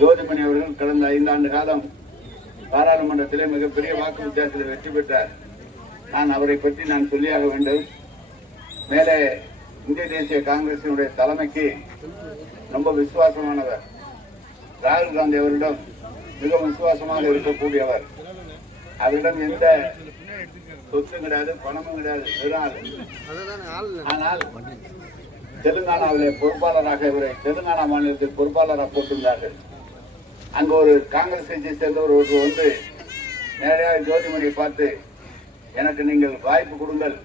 ஜோதிமணி அவர்கள் கடந்த ஐந்தாண்டு காலம் பாராளுமன்றத்திலே மிகப்பெரிய வாக்கு வித்தியாசத்தில் வெற்றி பெற்றார். நான் அவரை பற்றி நான் சொல்லியாக வேண்டும். மேலே இந்திய தேசிய காங்கிரசினுடைய தலைமைக்கு ரொம்ப விசுவாசமானவர். ராகுல் காந்தி அவரிடம் மிக விசுவாசமாக இருக்கக்கூடியவர். அவரிடம் எந்த சொத்தும் கிடையாது பணமும் கிடையாது வெறும் ஆனால் தெலுங்கானாவிலே பொறுப்பாளராக இவரை தெலுங்கானா மாநிலத்தில் பொறுப்பாளராக போட்டிருந்தார்கள். அங்க ஒரு காங்கிரஸ் கட்சியை சேர்ந்தவர் ஒருவர் வந்து நேரடியாக ஜோதிமணியை பார்த்து எனக்கு நீங்கள் வாய்ப்பு கொடுங்கள்.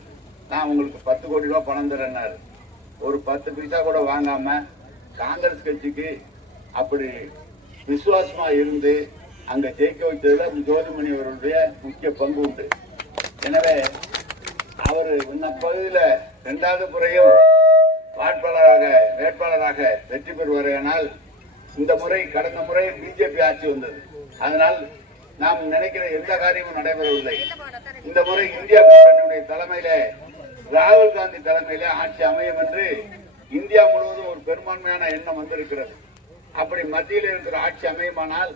நான் உங்களுக்கு பத்து கோடி ரூபா பணம் தரேன்னாரு. ஒரு பத்து பைசா கூட வாங்காம காங்கிரஸ் கட்சிக்கு அப்படி விசுவாசமா இருந்து அங்க ஜெயிக்க வைத்ததுல ஜோதிமணி அவருடைய முக்கிய பங்கு உண்டு. எனவே அவர் இந்த பகுதியில இரண்டாவது முறையும் வேட்பாளராக வேட்பாளராக வெற்றி பெறுவார்கள் இந்த முறை கடந்த முறை பிஜேபி ஆட்சி வந்தது. அதனால் நாம் நினைக்கிற எந்த காரியமும் நடைபெறவில்லை. இந்த முறை இந்தியா கூட்டணியுடைய தலைமையில ராகுல் காந்தி தலைமையில ஆட்சி அமையும் என்று இந்தியா முழுவதும் ஒரு பெரும்பான்மையான எண்ணம் வந்திருக்கிறது. அப்படி மத்தியில் இருக்கிற ஆட்சி அமையுமானால்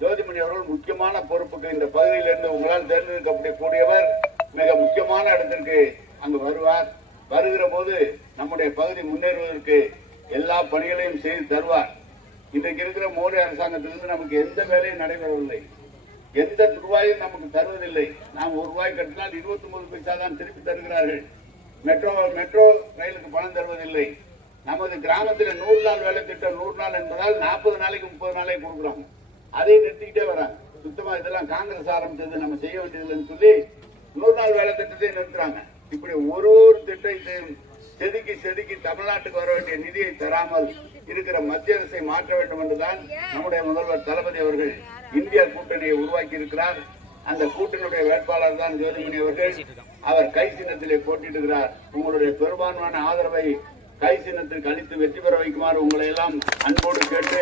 ஜோதிமணி அவர்கள் முக்கியமான பொறுப்புக்கு இந்த பகுதியில் இருந்து உங்களால் தேர்ந்தெடுக்கப்படக்கூடியவர் மிக முக்கியமான இடத்திற்கு அங்கு வருவார். வருகிற போது நம்முடைய பகுதி முன்னேறுவதற்கு எல்லா பணிகளையும் செய்து தருவார். இன்றைக்கு இருக்கிற மோடி அரசாங்கத்திலிருந்து நமக்கு எந்த வேலையும் நடைபெறவில்லை. எந்த ரூபாயும் நமக்கு தருவதில்லை. நாம் ஒரு ரூபாய் கட்டினால் இருபத்தி ஒன்பது பைசா தான் திருப்பி தருகிறார்கள். மெட்ரோ மெட்ரோ ரயிலுக்கு பணம் தருவதில்லை. நமது கிராமத்தில் நூறு நாள் வேலை திட்டம் நூறு நாள் என்பதால் நாற்பது நாளைக்கு முப்பது நாளைக்கு கொடுக்குறாங்க அதையும் நிறுத்திக்கிட்டே வராங்க. சுத்தமாக இதெல்லாம் காங்கிரஸ் ஆரம்பித்தது நம்ம செய்ய வேண்டியதில்லைன்னு சொல்லி நூறு நாள் வேலை திட்டத்தை நிறுத்துறாங்க. இப்படி ஒரு ஒரு திட்டத்தையும் செதுக்கி செதுக்கி தமிழ்நாட்டுக்கு வர வேண்டிய நிதியை தராமல் இருக்கிற மத்திய அரசை மாற்ற வேண்டும் என்றுதான் நம்முடைய முதல்வர் தளபதி அவர்கள் இந்தியா கூட்டணியை உருவாக்கி இருக்கிறார் அந்த கூட்டணியுடைய வேட்பாளர் தான் ஜோதிமணி அவர்கள். அவர் கை சின்னத்திலே போட்டியிடுகிறார். உங்களுடைய பெரும்பான்மையான ஆதரவை கை சின்னத்திற்கு அளித்து வெற்றி பெற வைக்குமாறு உங்களை எல்லாம் அன்போடு கேட்டு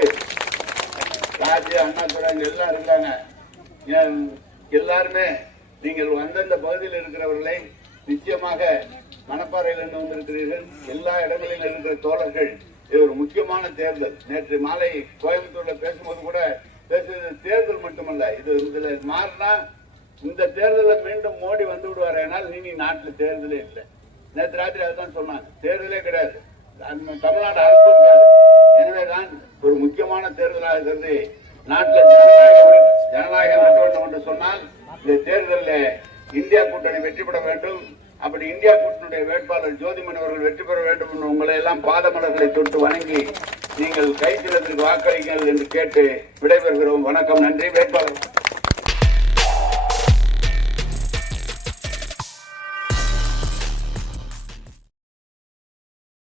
ராஜு அண்ணாதுரை எல்லாரும் எல்லாம் எல்லாருமே நீங்கள் அந்தந்த பகுதியில் இருக்கிறவர்களை நிச்சயமாக மணப்பாறையிலிருந்து வந்திருக்கிறீர்கள். எல்லா இடங்களிலும் இருக்கிற தோழர்கள் இது ஒரு முக்கியமான தேர்தல். நேற்று மாலை கோயம்புத்தூர்ல பேசும்போது கூட பேசுறது தேர்தல் மட்டுமல்ல இது இதுல மாறினா இந்த தேர்தலில் மீண்டும் மோடி வந்து விடுவார். ஏனால் இனி நாட்டில் தேர்தலே இல்லை. நேற்று ராத்திரி அதுதான் சொன்னாங்க. தேர்தலே கிடையாது. தமிழ்நாடு அரசு எனவே தான் ஒரு முக்கியமான தேர்தலாக இருக்கிறது நாட்டில் ஜனநாயகம் ஜனநாயகம் என்று சொன்னால் இந்த தேர்தலில் இந்தியா கூட்டணி வெற்றி பெற வேண்டும். அப்படி இந்தியா கூட்டணியுடைய வேட்பாளர் ஜோதிமணி அவர்கள் வெற்றி பெற வேண்டும் என்று உங்களை எல்லாம் பாதமலர்களை தொட்டு வணங்கி நீங்கள் கைச்சிலத்திற்கு வாக்களிங்கள் என்று கேட்டு விடைபெறுகிறோம். வணக்கம். நன்றி. வேட்பாளர்.